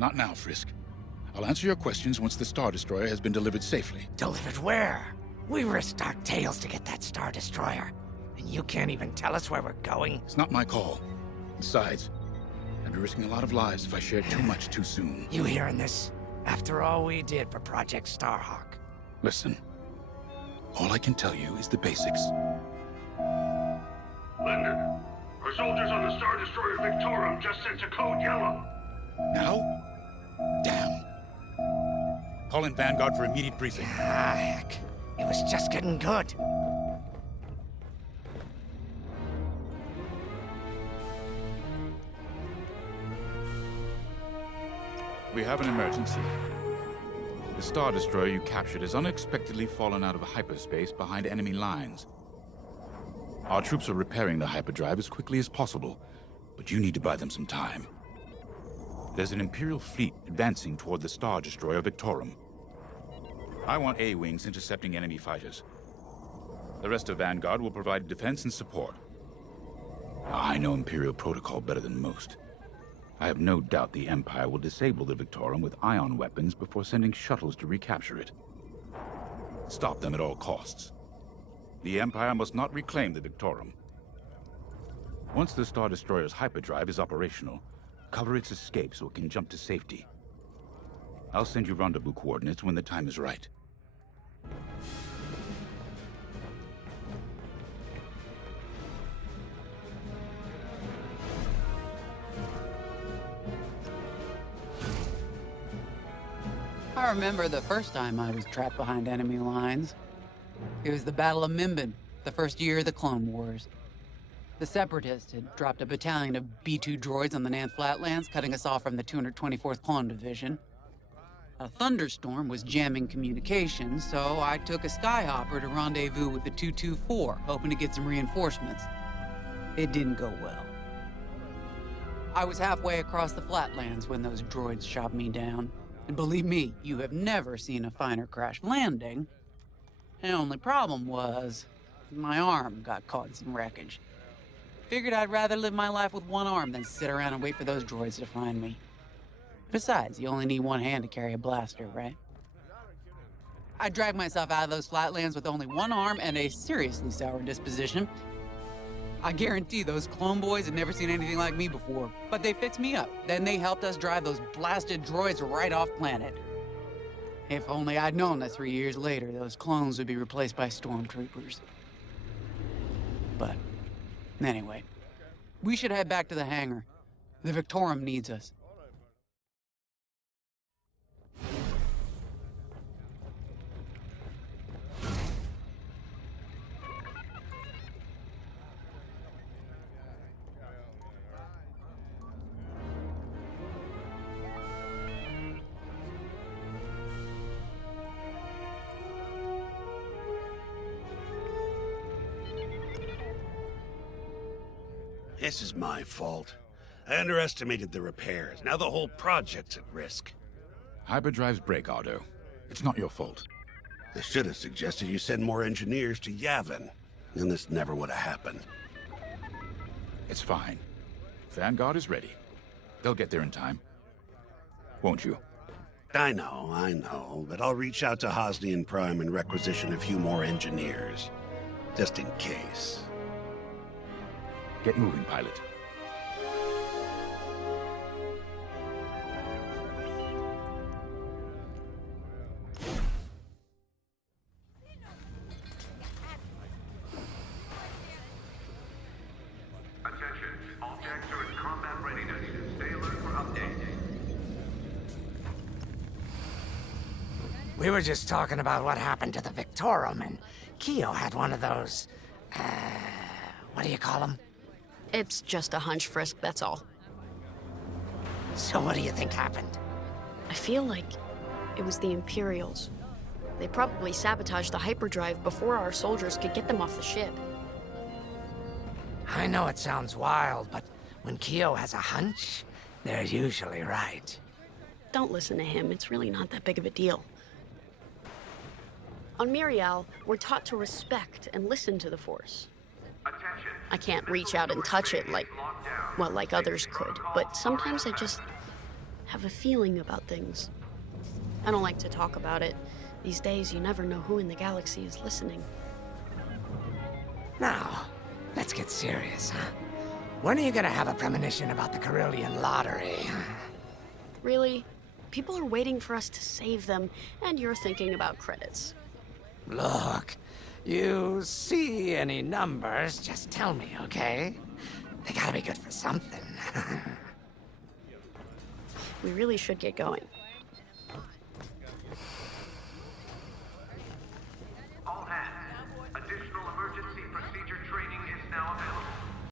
Not now, Frisk. I'll answer your questions once the Star Destroyer has been delivered safely. Delivered where? We risked our tails to get that Star Destroyer. And you can't even tell us where we're going? It's not my call. Besides, I'd be risking a lot of lives if I shared too much too soon. You hearing this? After all we did for Project Starhawk. Listen, all I can tell you is the basics. Linden, our soldiers on the Star Destroyer Victorum just sent a code yellow. Now? Damn. Call in Vanguard for immediate briefing. Ah, heck. It was just getting good. We have an emergency. The Star Destroyer you captured has unexpectedly fallen out of hyperspace behind enemy lines. Our troops are repairing the hyperdrive as quickly as possible, but you need to buy them some time. There's an Imperial fleet advancing toward the Star Destroyer Victorum. I want A-wings intercepting enemy fighters. The rest of Vanguard will provide defense and support. I know Imperial protocol better than most. I have no doubt the Empire will disable the Victorum with ion weapons before sending shuttles to recapture it. Stop them at all costs. The Empire must not reclaim the Victorum. Once the Star Destroyer's hyperdrive is operational, cover its escape so it can jump to safety. I'll send you rendezvous coordinates when the time is right. I remember the first time I was trapped behind enemy lines. It was the Battle of Minbin, the first year of the Clone Wars. The Separatists had dropped a battalion of B-2 droids on the Nan Flatlands, cutting us off from the 224th Clone Division. A thunderstorm was jamming communications, so I took a skyhopper to rendezvous with the 224, hoping to get some reinforcements. It didn't go well. I was halfway across the Flatlands when those droids shot me down. And believe me, you have never seen a finer crash landing. The only problem was, my arm got caught in some wreckage. Figured I'd rather live my life with one arm than sit around and wait for those droids to find me. Besides, you only need one hand to carry a blaster, right? I dragged myself out of those flatlands with only one arm and a seriously sour disposition. I guarantee those clone boys had never seen anything like me before, but they fixed me up. Then they helped us drive those blasted droids right off planet. If only I'd known that 3 years later, those clones would be replaced by stormtroopers. But anyway, we should head back to the hangar. The Victorum needs us. This is my fault. I underestimated the repairs. Now the whole project's at risk. Hyperdrives break, Otto. It's not your fault. I should have suggested you send more engineers to Yavin. Then this never would have happened. It's fine. Vanguard is ready. They'll get there in time. Won't you? I know, but I'll reach out to Hosnian Prime and requisition a few more engineers. Just in case. Get moving, pilot. Attention, all decks are in combat readiness. Stay alert for updates. We were just talking about what happened to the Victorum, and Keo had one of those, what do you call them? It's just a hunch, Frisk, that's all. So what do you think happened? I feel like it was the Imperials. They probably sabotaged the hyperdrive before our soldiers could get them off the ship. I know it sounds wild, but when Keo has a hunch, they're usually right. Don't listen to him, it's really not that big of a deal. On Mirial, we're taught to respect and listen to the Force. Attention. I can't reach out and touch it like others could, but sometimes I just have a feeling about things. I don't like to talk about it. These days, you never know who in the galaxy is listening. Now, let's get serious, huh? When are you gonna have a premonition about the Carillion lottery? Really? People are waiting for us to save them, and you're thinking about credits. Look, you see any numbers, just tell me, okay? They gotta be good for something. We really should get going.